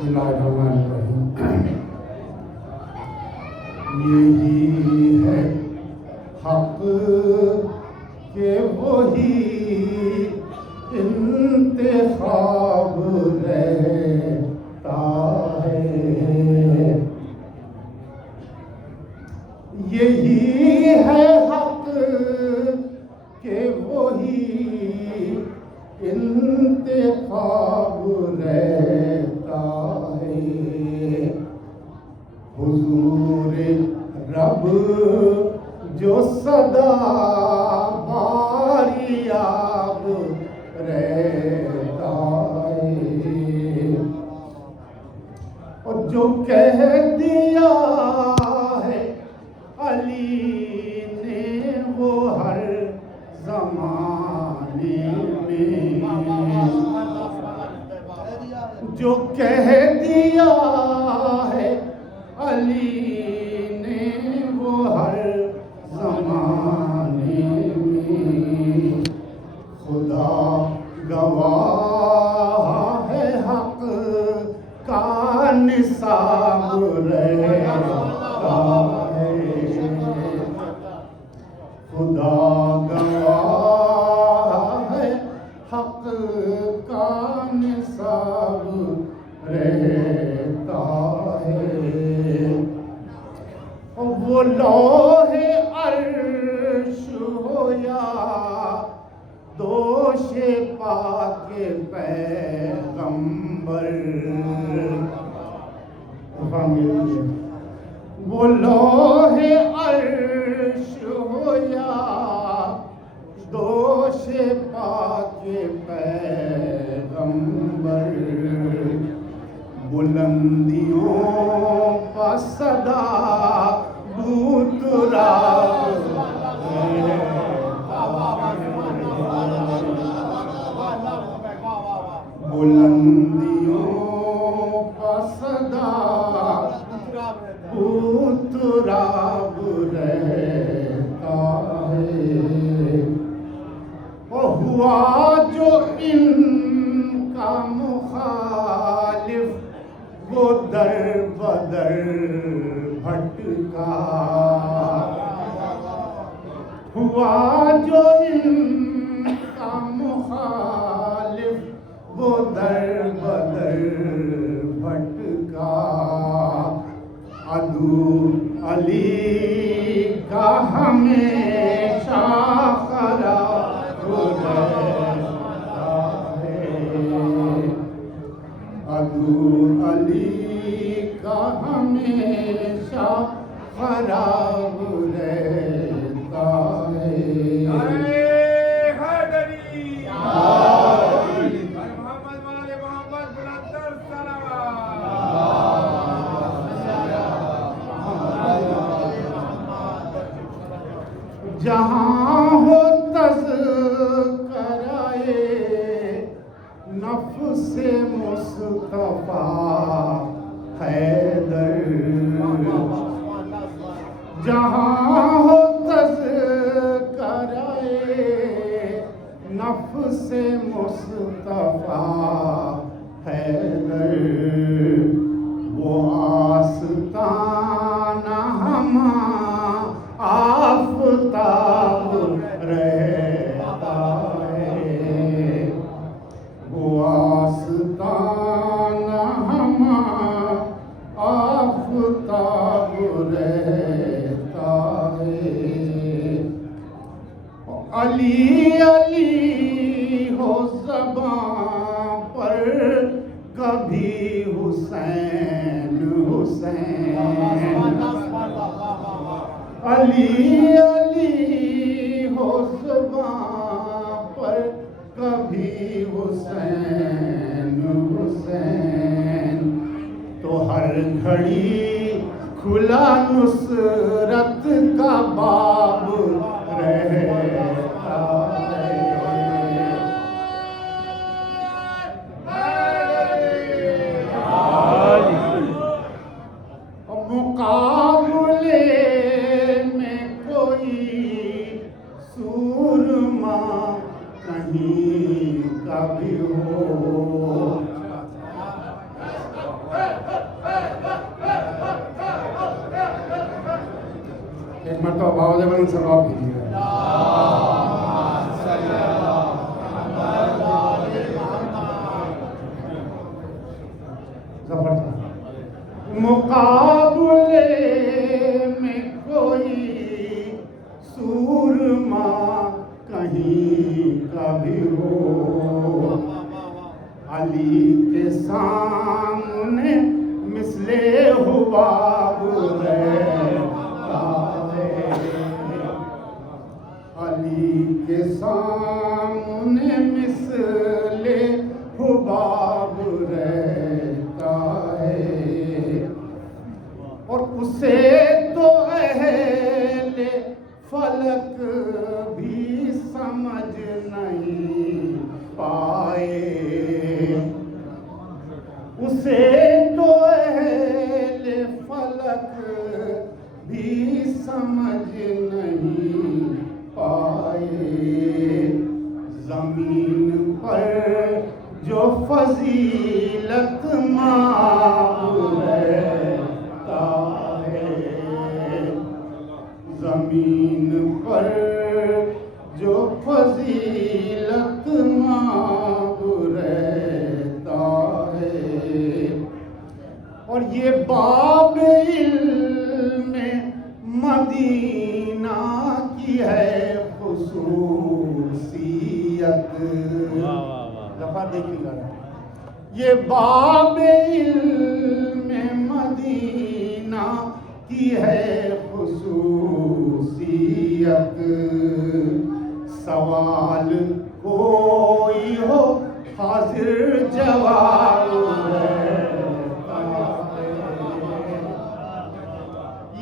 بسم اللہ الرحمن الرحیم. یہی ہے حق کہ وہی انتخاب رہتا ہے. یہی ہے حق کہ وہی انتخاب رہتا ہے. حضور رب جو صدا باریاب رہتا ہے. اور جو کہہ دیا ہے علی نے وہ ہر زمانے میں، جو کہہ دیا ہے علی نے وہ ہر زمانے میں. خدا گواہ ہے حق کا نصاب رہتا ہے. خدا گواہ ہے حق کا نصاب رہتا ہے. وہ لوح عرش ہو یا دوش پاک پیغمبر، وہ لوح عرش ہو یا دوش پاک پیغمبر، بلندیوں کا صدا بلندیوں کا صدا تراب رہتا ہے. ہوا جو ان کا مخالف وہ در بدر بھٹکا. ہوا جو ان کا مخالف وہ در بدر بھٹکا. عدو علی کا ہمیشہ خراب رہتا ہے. عدو علی کا ہمیشہ خراب رہتا ہے. جہاں ہو تذکرہ نفس مصطفیٰ حیدر، جہاں ہو تذکرہ نفس مصطفیٰ حیدر، وہ آستانہ آفتاب رہتا ہے. وہ آستانہ آفتاب رہتا ہے. علی علی ہو زباں پر کبھی حسین حسین. علی علی ہو زباں پر کبھی حسین حسین. تو ہر گھڑی کھلا نصرت کا باب رہتا ہے. مقابلے میں کوئی سورما کہیں کا بھی ہو، درود سلام کیجیے گا. ظفر صاحب. مقابلے میں کوئی سورما کہیں کا بھی ہو، علی کے سامنے مثل حباب رہتا ہے، علی کے سامنے مثل حباب رہتا ہے، اور اسے تو اہل فلک بھی سمجھ نہیں پائے، اسے تو اہل فلک بھی سمجھ نہیں پائے، زمین پر جو فضیلت مانگ رہتا ہے، زمین پر جو فضیلت مانگ رہتا ہے، اور یہ باب علم مدینہ کی ہے خصوصیت. دفعہ دیکھیے گا، یہ باب علم مدینہ کی ہے خصوصیت، سوال کوئی ہو حاضر جواب رہتا ہے،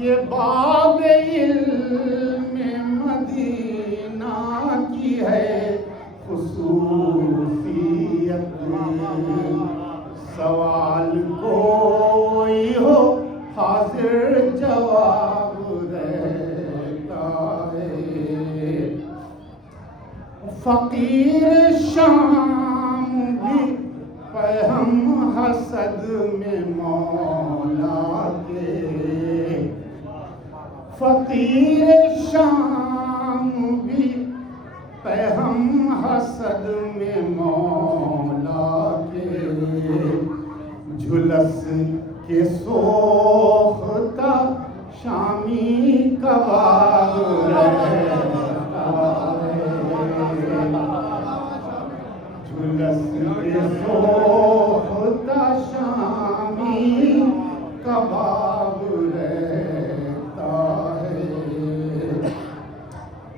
یہ باب علم مدینہ کی ہے خصوصیت، سوال کوئی ہو حاضر جواب رہتا ہے، فقیر شام بھی پہم حسد میں مولا کے، فقیر شام بھی پہم حسد میں مولا کے، جھلس کے سوختہ شامی کباب رہتا ہے، جھلس کے سوختہ شامی کباب رہتا ہے،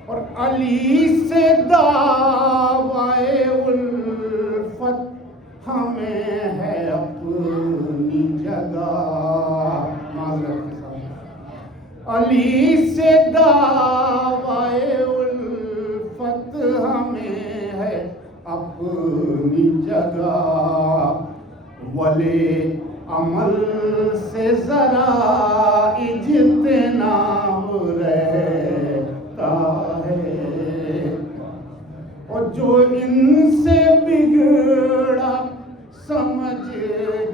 اور علی سے دعوائے الفت ہمیں ہے اپنی جگہ، علی سے دعوائے الفت ہمیں ہے اپنی جگہ، ولی عمل سے ذرا اجتناب رہتا ہے، اور جو ان سے بگڑا سمجھ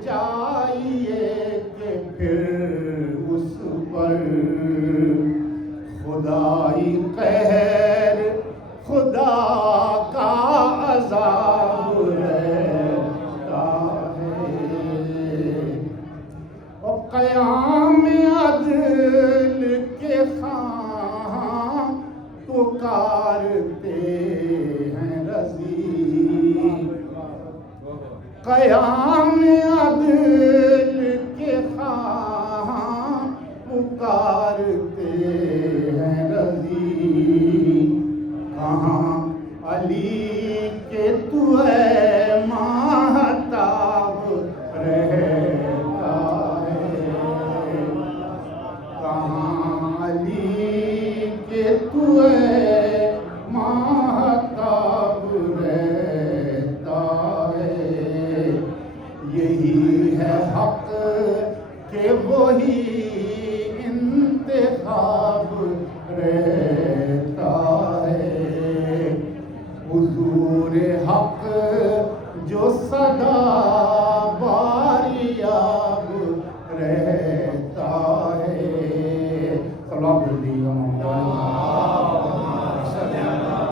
جائیے کہ پھر اس پر خدائی قہر خدا کا عذاب رہتا ہے، اور قیام عدل کے خواہاں پکارتے ہیں رضی، قیام عدل کے خواہاں پکارتے ہیں رضی، کہاں علی کے تو اے ماہتاب رہتا ہے، کہاں علی کے تو اے ماہتاب رہتا ہے، یہی ہے حق کہ وہی